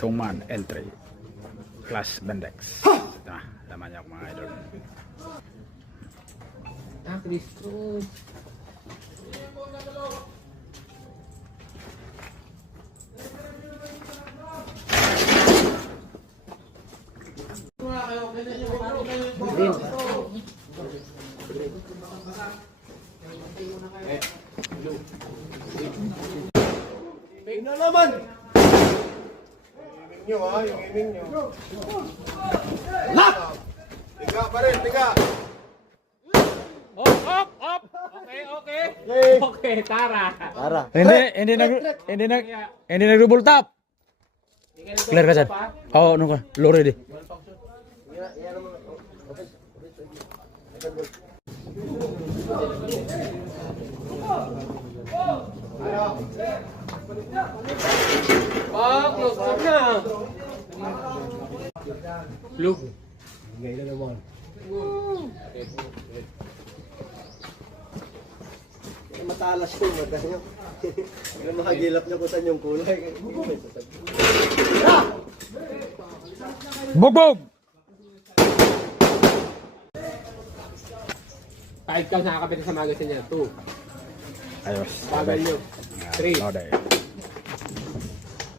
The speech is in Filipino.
Tungman L3 Class Bendex. Ito na, laman niya ako mga idol. Cristo. Big na naman! Yung iming nyo ha, yung iming nyo. Lock! Tiga pa rin, tiga! Op! Okay, tara. Hindi nag-double tap. Clear ka dyan. Oo, ano ka? Low ready. Close na. Blue. Ngayon na naman. Matalas yung mata nyo. Kaya makagilap na kung saan yung kulay. Bugbog! Kahit ka nakakabit sa magasin niya. 2. Ayos. Bagal nyo. 3. Loaded.